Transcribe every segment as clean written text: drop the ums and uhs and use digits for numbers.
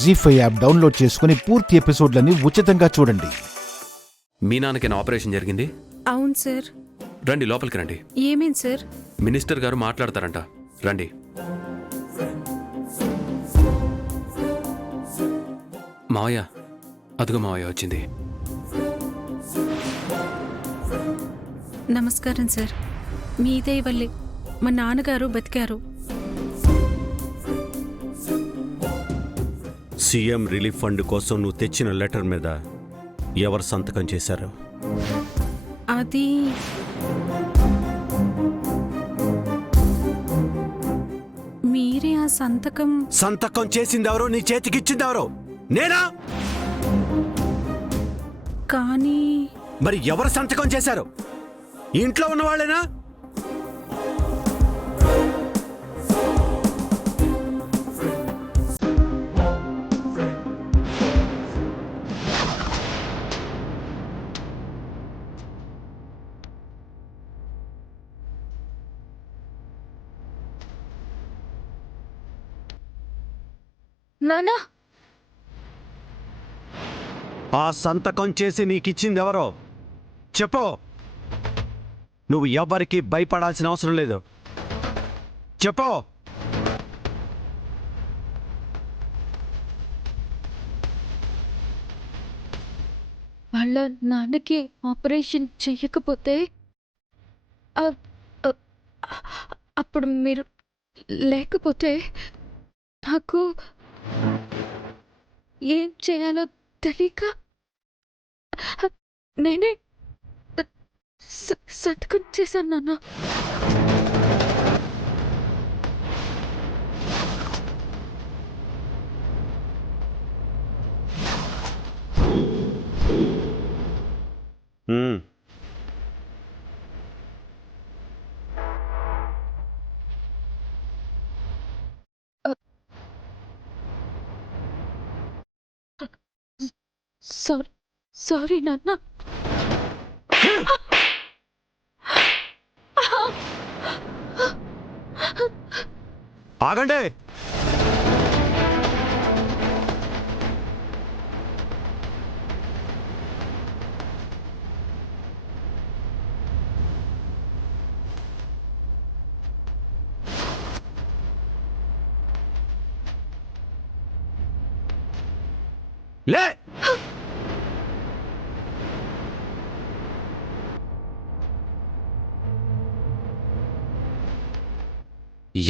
జీ5 app download చేసుకుని పూర్తి ఎపిసోడ్లని ఉచితంగా చూడండి. మీ నాన్నకైనా ఆపరేషన్ జరిగింది? అవును సార్. రండి, లోపలికి రండి. ఏమేంటి సార్? మినిస్టర్ గారు మాట్లాడతారంట, రండి. మావయ్య, అదుగో మావయ్య వచ్చింది. నమస్కారం సార్. మీదే వల్లే మా నాన్నగారు బతికారు. సీఎం రిలీఫ్ ఫండ్ కోసం నువ్వు తెచ్చిన లెటర్ మీద ఎవరు సంతకం చేశారు? అది మీరే. ఆ సంతకం చేసిందెవరో, నీ చేతికిచ్చిందెవరో? నేనా? కానీ మరి ఎవరు సంతకం చేశారు? ఇంట్లో ఉన్న వాళ్ళేనా? నానా, ఆ సంతకం చేసి నీకిచ్చిందెవరో చెప్పు. నువ్వు ఎవరికి భయపడాల్సిన అవసరం లేదు. చెప్పు. వాళ్ళ నాన్నకి ఆపరేషన్ చెయ్యకపోతే అప్పుడు మీరు లేకపోతే నాకు ఏం చేయాలో తెలియక నేనే సంతకం చేశాను నాన్న. సారీ నాన్న. ఆగండి. లే.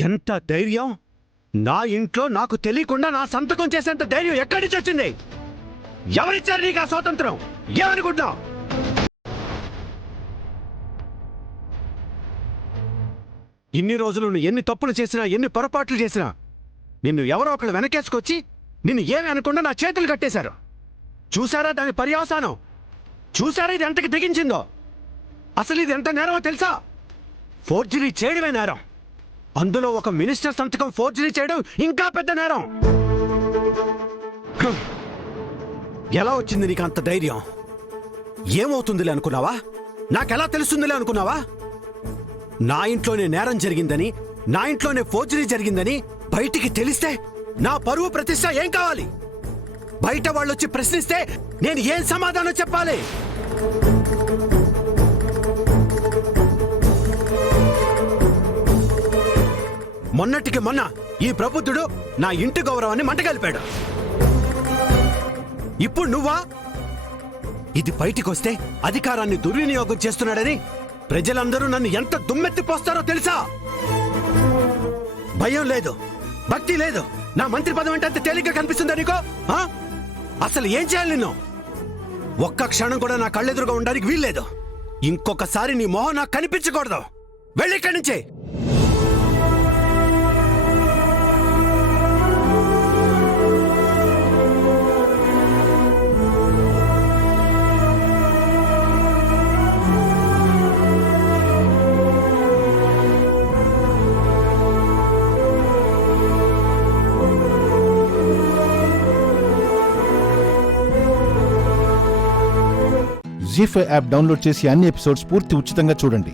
ఎంత ధైర్యం! నా ఇంట్లో నాకు తెలియకుండా నా సంతకం చేసేంత ధైర్యం ఎక్కడి నుంచి వచ్చింది? ఎవరిచ్చారు నీకు ఆ స్వాతంత్రం? ఏమనుకుంటున్నావు? ఇన్ని రోజులు నువ్వు ఎన్ని తప్పులు చేసినా, ఎన్ని పొరపాట్లు చేసినా నిన్ను ఎవరో ఒకళ్ళు వెనకేసుకొచ్చి నిన్ను ఏమి అనకుండా నా చేతులు కట్టేశారు. చూసారా దాని పర్యవసానం? చూసారా ఇది ఎంతకి తెగించిందో? అసలు ఇది ఎంత నేరమో తెలుసా? ఫోర్జరీ చేయడమే నేరం. అందులో ఒక మినిస్టర్ సంతకం ఫోర్జరీ చేయడం ఇంకా పెద్ద నేరం. ఎలా వచ్చింది నీకు అంత ధైర్యం? ఏమవుతుందిలే అనుకున్నావా? నాకెలా తెలుస్తుందిలే అనుకున్నావా? నా ఇంట్లోనే నేరం జరిగిందని, నా ఇంట్లోనే ఫోర్జరీ జరిగిందని బయటికి తెలిస్తే నా పరువు ప్రతిష్ట ఏం కావాలి? బయట వాళ్ళొచ్చి ప్రశ్నిస్తే నేను ఏం సమాధానం చెప్పాలి? మొన్నటికి మొన్న ఈ ప్రబుద్ధుడు నా ఇంటి గౌరవాన్ని మంటగలిపాడు. ఇప్పుడు నువ్వా? ఇది బయటికొస్తే అధికారాన్ని దుర్వినియోగం చేస్తున్నాడని ప్రజలందరూ నన్ను ఎంత దుమ్మెత్తిపోస్తారో తెలుసా? భయం లేదు, భక్తి లేదు. నా మంత్రి పదం అంటే అంత తేలిగ్గా కనిపిస్తుందా నీకో? అసలు ఏం చేయాలి నిన్ను? ఒక్క క్షణం కూడా నా కళ్ళెదురుగా ఉండడానికి వీల్లేదు. ఇంకొకసారి నీ మొహం నాకు కనిపించకూడదు. వెళ్ళి ఇక్కడి నుంచే. జీ5 యాప్ డౌన్లోడ్ చేసి అన్ని ఎపిసోడ్స్ పూర్తి ఉచితంగా చూడండి.